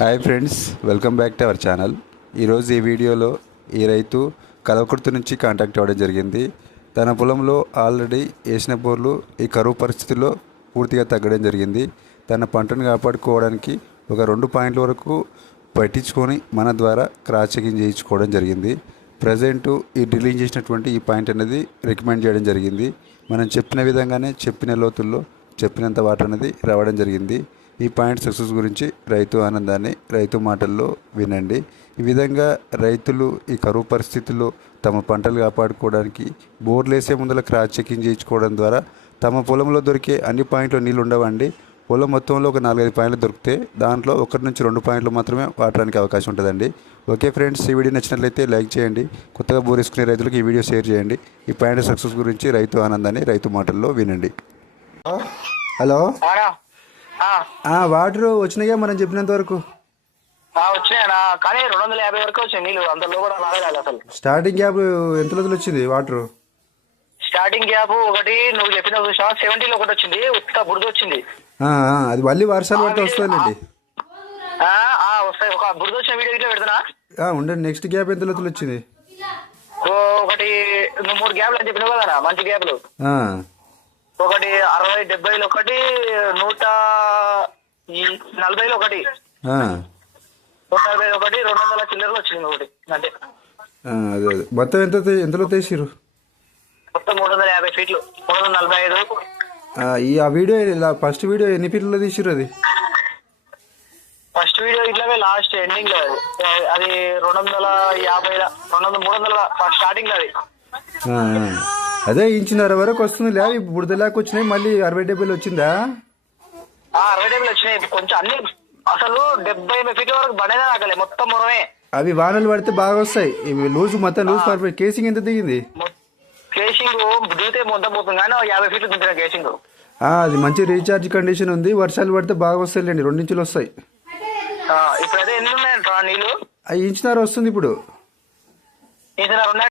Hi friends welcome back to our channel ఈరోజు ఈ వీడియోలో ఈ రైతు కలవకుర్తి నుంచి కాంటాక్ట్ అవ్వడం జరిగింది. తన పొలంలో ఆల్రెడీ వేసిన బోర్లు ఈ కరువు పరిస్థితుల్లో పూర్తిగా తగ్గడం జరిగింది. తన పంటను కాపాడుకోవడానికి ఒక రెండు పాయింట్ల వరకు పట్టించుకొని మన ద్వారా క్రాస్ చెకింగ్ చేయించుకోవడం జరిగింది. ప్రజెంట్ ఈ డ్రిల్లింగ్ చేసినటువంటి ఈ పాయింట్ అనేది రికమెండ్ చేయడం జరిగింది. మనం చెప్పిన విధంగానే చెప్పిన లోతుల్లో చెప్పినంత వాటర్ అనేది రావడం జరిగింది. ఈ పాయింట్ సక్సెస్ గురించి రైతు ఆనందాన్ని రైతు మాటల్లో వినండి. ఈ విధంగా రైతులు ఈ కరువు పరిస్థితుల్లో తమ పంటలు కాపాడుకోవడానికి బోర్లు వేసే ముందర క్రాస్ చెకింగ్ చేయించుకోవడం ద్వారా తమ పొలంలో దొరికే అన్ని పాయింట్లు నీళ్ళు ఉండవండి. పొలం మొత్తంలో ఒక నాలుగైదు పాయింట్లు దొరికితే దాంట్లో ఒకటి నుంచి రెండు పాయింట్లు మాత్రమే వాడడానికి అవకాశం ఉంటుందండి. ఓకే ఫ్రెండ్స్ ఈ వీడియో నచ్చినట్లయితే లైక్ చేయండి. కొత్తగా బోర్ వేసుకునే రైతులకు ఈ వీడియో షేర్ చేయండి. ఈ పాయింట్ సక్సెస్ గురించి రైతు ఆనందాన్ని రైతు మాటల్లో వినండి. హలో? వాటర్ వచ్చినాయా మనం చెప్పినంత వరకు? వచ్చినాయనా? కానీ రెండు వందల యాభై వరకు వచ్చినాయి నీళ్ళు. అంతలో కూడా రాలేదు అసలు. స్టార్టింగ్ గ్యాప్ ఎంత రోజులు వచ్చింది వాటర్? స్టార్టింగ్ గ్యాప్ ఒకటి నువ్వు చెప్పిన చూసావా సెవెంటీలో ఒకటి వచ్చింది. ఉత్త బురద వచ్చింది. అది మళ్ళీ వర్షాలు పడితే వస్తుందండి వస్తాయి. ఒక బురద వచ్చిన వీడియో ఇట్లా పెడుతున్నా ఉండండి. నెక్స్ట్ గ్యాప్ ఎంత రోజులు వచ్చింది? ఓ, ఒకటి మూడు గ్యాప్లు అని చెప్పినావు కదా మంచి గ్యాప్లు. ఒకటి అరవై డెబ్బైలో ఒకటి నూట నలభైలో ఒకటి. నూట నలభై ఒకటి రెండు వందల చిల్లరలో వచ్చింది ఒకటి అంటే అదే అదే. మొత్తం ఎంత ఎంతలో తీసిరు మొత్తం మూడు వందల యాభై ఫీట్లు మూడు వందల నలభై ఐదు. ఈ ఆ వీడియో ఇలా ఫస్ట్ వీడియో ఎన్ని ఫీట్లో తీసిరు అది? ఫస్ట్ వీడియో ఇట్లాగే లాస్ట్ ఎండింగ్లో అది. అది రెండు వందల యాభై రెండు వందల మూడు వందల స్టార్టింగ్ అది. అదే ఇంచున్నర వరకు వస్తుంది లే బుడద లేక వచ్చినాయి మళ్ళీ అరవై డెబ్బైలు వచ్చిందా? అరవై డేబుల్ వచ్చినాయి. కొంచెం అన్ని అసలు డెబ్బై ఎనభై ఫీట్ల వరకు బండేదే నాకలే మొత్తం మొరమే. అవి వానలు పడితే బాగా వస్తాయి. ఇవి లూజ్ మొత్తం లూజ్ పడిపోయి. కేసింగ్ ఎంత దిగింది? కేసింగ్ దిగితే మొత్తం పోతుంది కానీ యాభై ఫీట్లు దించిన కేసింగ్ అది మంచి రీఛార్జ్ కండిషన్ ఉంది. వర్షాలు పడితే బాగా వస్తాయిలేండి. రెండు ఇంచులు వస్తాయి ఇప్పుడైతే ఎన్ని ఉన్నాయంట నీళ్ళు? అవి ఇంచున్నర వస్తుంది ఇప్పుడు. ఇంత ఉన్నాయి.